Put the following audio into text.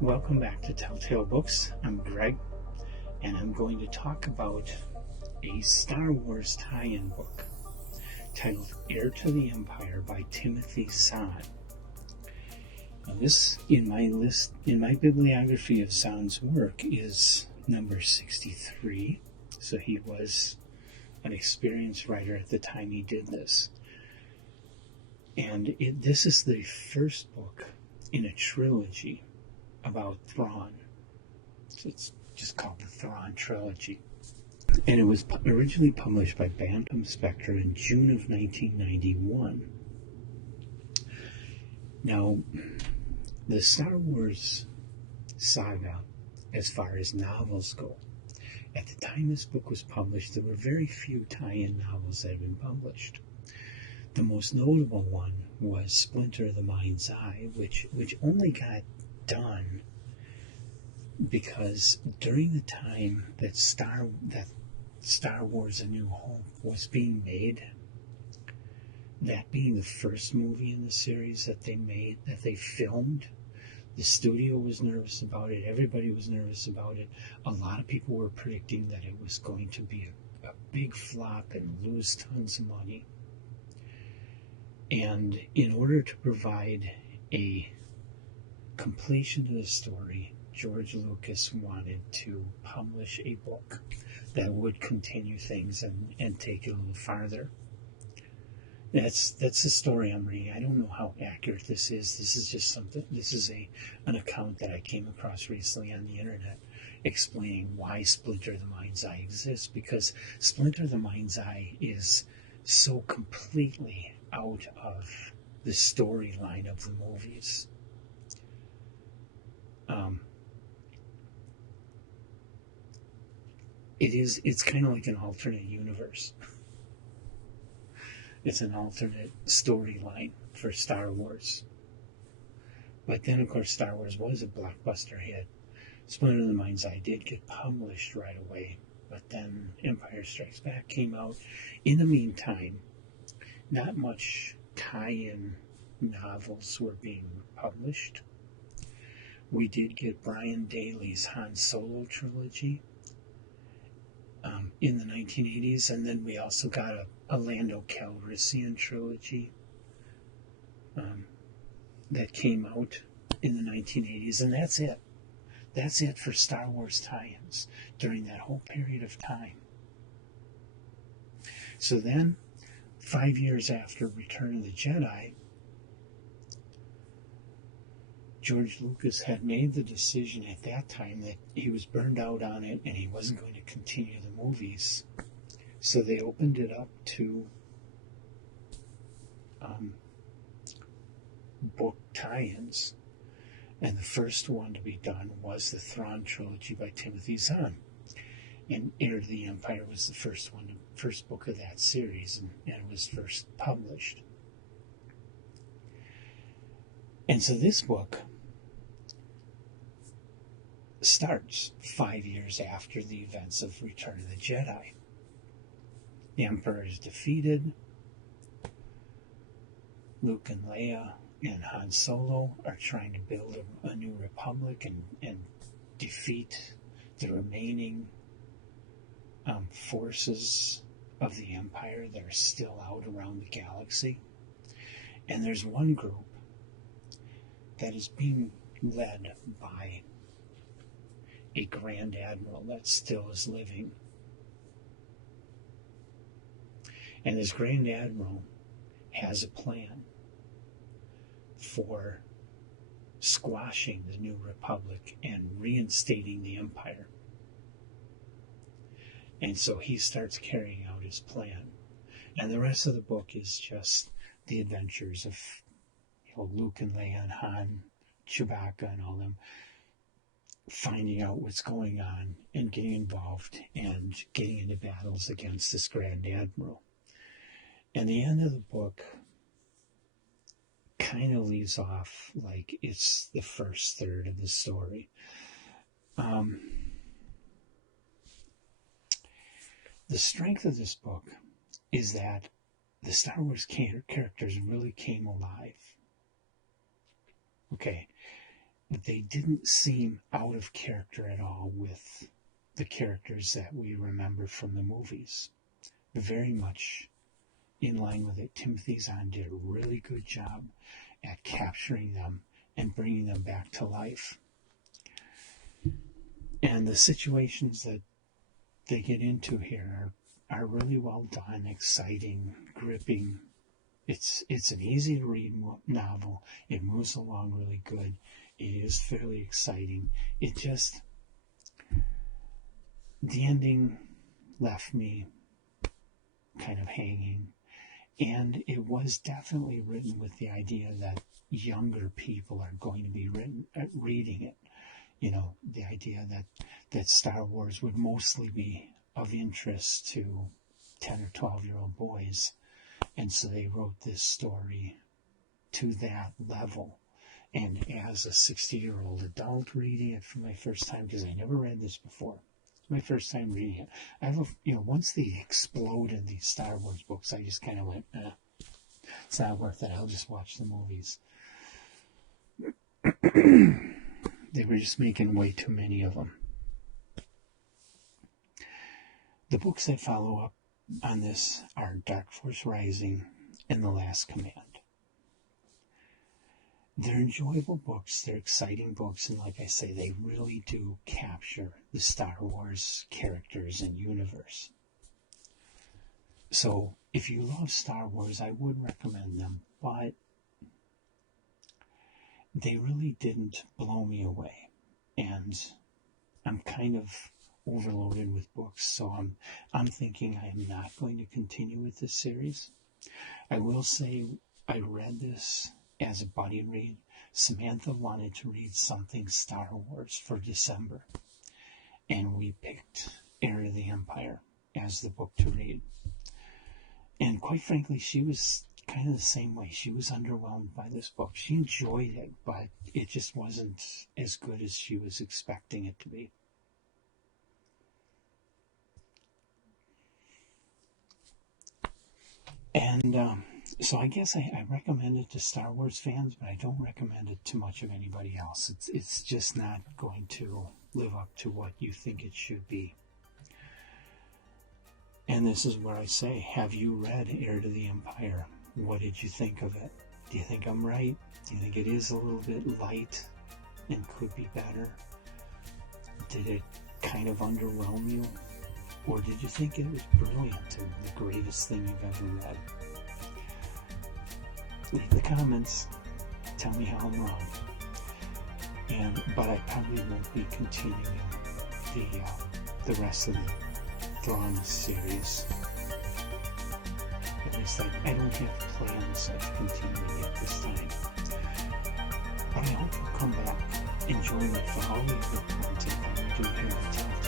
Welcome back to Telltale Books. I'm Greg, and I'm going to talk about a Star Wars tie-in book titled Heir to the Empire by Timothy Zahn. Now this, in my bibliography of Zahn's work, is number 63. So he was an experienced writer at the time he did this. And this is the first book in a trilogy about Thrawn. So it's just called the Thrawn Trilogy. And it was originally published by Bantam Spectre in June of 1991. Now, the Star Wars saga, as far as novels go, at the time this book was published, there were very few tie-in novels that had been published. The most notable one was Splinter of the Mind's Eye, which only got done because during the time that Star Wars A New Hope was being made, that being the first movie in the series that they filmed, the studio was nervous about it, everybody was nervous about it. A lot of people were predicting that it was going to be a big flop and lose tons of money. And in order to provide a completion to the story, George Lucas wanted to publish a book that would continue things and take it a little farther. That's the story I'm reading. I don't know how accurate this is. This is just something. This is an account that I came across recently on the internet explaining why Splinter of the Mind's Eye exists, because Splinter of the Mind's Eye is so completely out of the storyline of the movies. It's kind of like an alternate universe. It's an alternate storyline for Star Wars. But then, of course, Star Wars was a blockbuster hit. Splinter of the Mind's Eye did get published right away, but then Empire Strikes Back came out. In the meantime, not much tie-in novels were being published. We did get Brian Daley's Han Solo trilogy in the 1980s, and then we also got a Lando Calrissian trilogy that came out in the 1980s, and that's it. That's it for Star Wars tie-ins during that whole period of time. So then, 5 years after Return of the Jedi, George Lucas had made the decision at that time that he was burned out on it and he wasn't going to continue the movies. So they opened it up to book tie-ins. And the first one to be done was the Thrawn Trilogy by Timothy Zahn. And Heir to the Empire was the first book of that series, and it was first published. And so this book starts 5 years after the events of Return of the Jedi. The Emperor is defeated. Luke and Leia and Han Solo are trying to build a new republic and defeat the remaining forces of the Empire that are still out around the galaxy. And there's one group that is being led by a Grand Admiral that still is living. And this Grand Admiral has a plan for squashing the New Republic and reinstating the Empire. And so he starts carrying out his plan. And the rest of the book is just the adventures of Luke and Leia and Han, Chewbacca and all them, finding out what's going on and getting involved and getting into battles against this Grand Admiral. And the end of the book kind of leaves off like it's the first third of the story. The strength of this book is that the Star Wars characters really came alive. Okay, they didn't seem out of character at all with the characters that we remember from the movies. Very much in line with it. Timothy Zahn did a really good job at capturing them and bringing them back to life. And the situations that they get into here are really well done, exciting, gripping. It's an easy to read novel. It moves along really good. It is fairly exciting. It just, the ending left me kind of hanging. And it was definitely written with the idea that younger people are going to be reading it. You know, the idea that Star Wars would mostly be of interest to 10 or 12-year-old boys. And so they wrote this story to that level. And as a 60-year-old adult reading it for my first time, because I never read this before, it's my first time reading it. I have once they exploded these Star Wars books, I just kind of went, it's not worth it. I'll just watch the movies. They were just making way too many of them. The books that follow up on this are Dark Force Rising and The Last Command. They're enjoyable books, they're exciting books, and like I say, they really do capture the Star Wars characters and universe. So, if you love Star Wars, I would recommend them, but they really didn't blow me away. And I'm kind of overloaded with books, so I'm thinking I am not going to continue with this series. I will say I read this as a buddy read. Samantha wanted to read something Star Wars for December, and we picked Heir to the Empire as the book to read. And quite frankly, she was kind of the same way. She was underwhelmed by this book. She enjoyed it, but it just wasn't as good as she was expecting it to be. And so I guess I recommend it to Star Wars fans, but I don't recommend it to much of anybody else. It's just not going to live up to what you think it should be. And this is where I say, have you read Heir to the Empire? What did you think of it? Do you think I'm right? Do you think it is a little bit light and could be better? Did it kind of underwhelm you? Or did you think it was brilliant and the greatest thing you've ever read? Leave the comments. Tell me how I'm wrong. But I probably won't be continuing the rest of the Thrawn series. At least I don't have plans of continuing it this time. But I hope you'll come back and join me for all the other content that we do here at